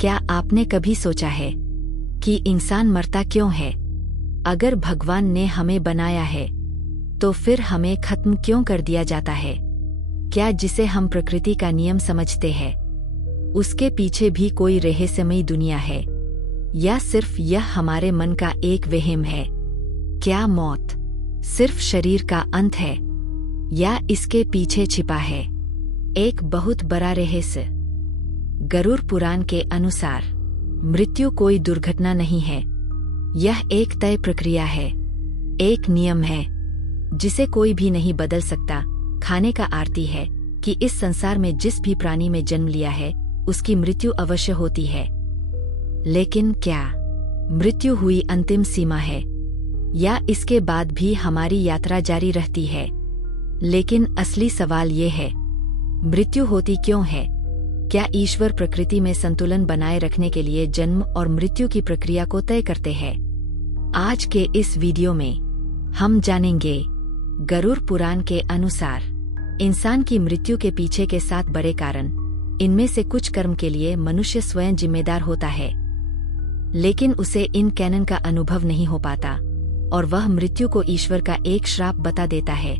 क्या आपने कभी सोचा है कि इंसान मरता क्यों है? अगर भगवान ने हमें बनाया है तो फिर हमें खत्म क्यों कर दिया जाता है? क्या जिसे हम प्रकृति का नियम समझते हैं उसके पीछे भी कोई रहस्यमयी दुनिया है, या सिर्फ यह हमारे मन का एक वहम है? क्या मौत सिर्फ शरीर का अंत है, या इसके पीछे छिपा है एक बहुत बड़ा रहस्य? गरुड़ पुराण के अनुसार मृत्यु कोई दुर्घटना नहीं है, यह एक तय प्रक्रिया है, एक नियम है जिसे कोई भी नहीं बदल सकता। खाने का आरती है कि इस संसार में जिस भी प्राणी में जन्म लिया है उसकी मृत्यु अवश्य होती है। लेकिन क्या मृत्यु हुई अंतिम सीमा है, या इसके बाद भी हमारी यात्रा जारी रहती है? लेकिन असली सवाल ये है, मृत्यु होती क्यों है? क्या ईश्वर प्रकृति में संतुलन बनाए रखने के लिए जन्म और मृत्यु की प्रक्रिया को तय करते हैं? आज के इस वीडियो में हम जानेंगे गरुड़ पुराण के अनुसार इंसान की मृत्यु के पीछे के 7 बड़े कारण। इनमें से कुछ कर्म के लिए मनुष्य स्वयं जिम्मेदार होता है, लेकिन उसे इन कैनन का अनुभव नहीं हो पाता और वह मृत्यु को ईश्वर का एक श्राप बता देता है।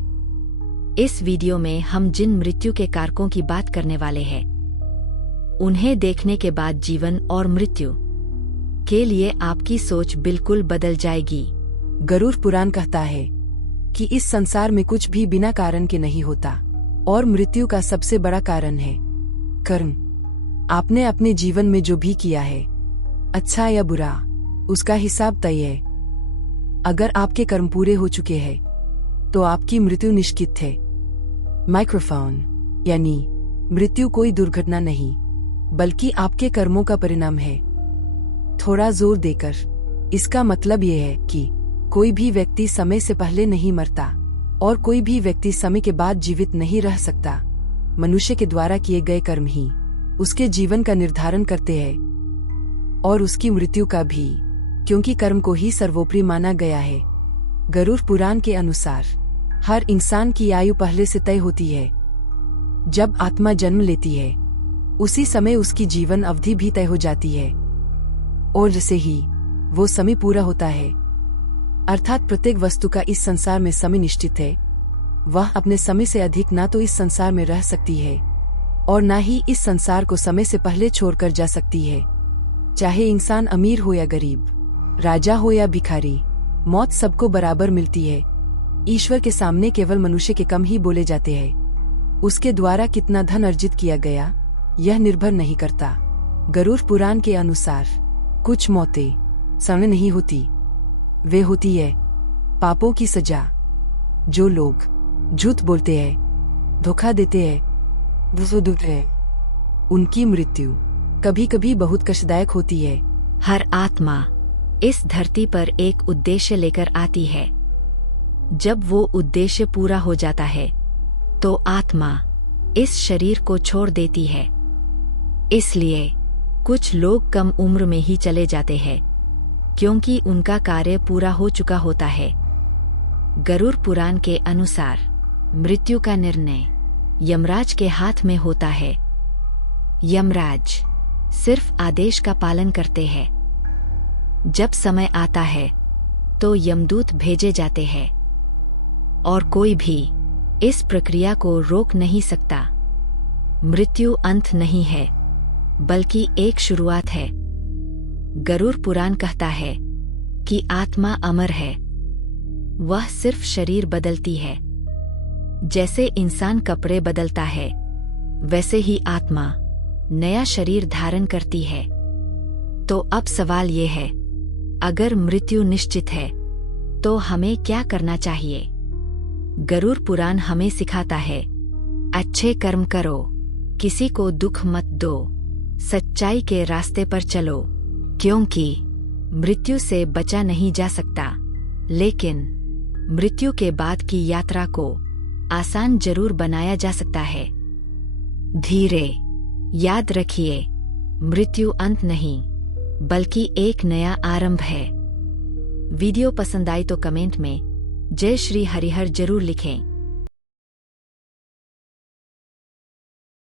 इस वीडियो में हम जिन मृत्यु के कारकों की बात करने वाले हैं, उन्हें देखने के बाद जीवन और मृत्यु के लिए आपकी सोच बिल्कुल बदल जाएगी। गरुड़ पुराण कहता है कि इस संसार में कुछ भी बिना कारण के नहीं होता और मृत्यु का सबसे बड़ा कारण है कर्म। आपने अपने जीवन में जो भी किया है, अच्छा या बुरा, उसका हिसाब तय है। अगर आपके कर्म पूरे हो चुके हैं तो आपकी मृत्यु निश्चित है। माइक्रोफोन यानी मृत्यु कोई दुर्घटना नहीं बल्कि आपके कर्मों का परिणाम है। थोड़ा जोर देकर इसका मतलब यह है कि कोई भी व्यक्ति समय से पहले नहीं मरता और कोई भी व्यक्ति समय के बाद जीवित नहीं रह सकता। मनुष्य के द्वारा किए गए कर्म ही उसके जीवन का निर्धारण करते हैं और उसकी मृत्यु का भी, क्योंकि कर्म को ही सर्वोपरि माना गया है। गरुड़ पुराण के अनुसार हर इंसान की आयु पहले से तय होती है। जब आत्मा जन्म लेती है उसी समय उसकी जीवन अवधि भी तय हो जाती है, और जैसे ही वो समय पूरा होता है, अर्थात प्रत्येक वस्तु का इस संसार में समय निश्चित है, वह अपने समय से अधिक ना तो इस संसार में रह सकती है और ना ही इस संसार को समय से पहले छोड़कर जा सकती है। चाहे इंसान अमीर हो या गरीब, राजा हो या भिखारी, मौत सबको बराबर मिलती है। ईश्वर के सामने केवल मनुष्य के कम ही बोले जाते हैं। उसके द्वारा कितना धन अर्जित किया गया यह निर्भर नहीं करता। गरुड़ पुराण के अनुसार कुछ मौतें समय नहीं होती, वे होती है पापों की सजा। जो लोग झूठ बोलते हैं, धोखा देते हैं, उनकी मृत्यु कभी कभी बहुत कष्टदायक होती है। हर आत्मा इस धरती पर एक उद्देश्य लेकर आती है। जब वो उद्देश्य पूरा हो जाता है तो आत्मा इस शरीर को छोड़ देती है। इसलिए कुछ लोग कम उम्र में ही चले जाते हैं क्योंकि उनका कार्य पूरा हो चुका होता है। गरुड़ पुराण के अनुसार मृत्यु का निर्णय यमराज के हाथ में होता है। यमराज सिर्फ आदेश का पालन करते हैं। जब समय आता है तो यमदूत भेजे जाते हैं और कोई भी इस प्रक्रिया को रोक नहीं सकता। मृत्यु अंत नहीं है बल्कि एक शुरुआत है। गरुड़ पुराण कहता है कि आत्मा अमर है, वह सिर्फ शरीर बदलती है। जैसे इंसान कपड़े बदलता है वैसे ही आत्मा नया शरीर धारण करती है। तो अब सवाल ये है, अगर मृत्यु निश्चित है तो हमें क्या करना चाहिए? गरुड़ पुराण हमें सिखाता है, अच्छे कर्म करो, किसी को दुख मत दो, सच्चाई के रास्ते पर चलो, क्योंकि मृत्यु से बचा नहीं जा सकता, लेकिन मृत्यु के बाद की यात्रा को आसान जरूर बनाया जा सकता है। धीरे याद रखिए, मृत्यु अंत नहीं बल्कि एक नया आरंभ है। वीडियो पसंद आई तो कमेंट में जय श्री हरिहर जरूर लिखें।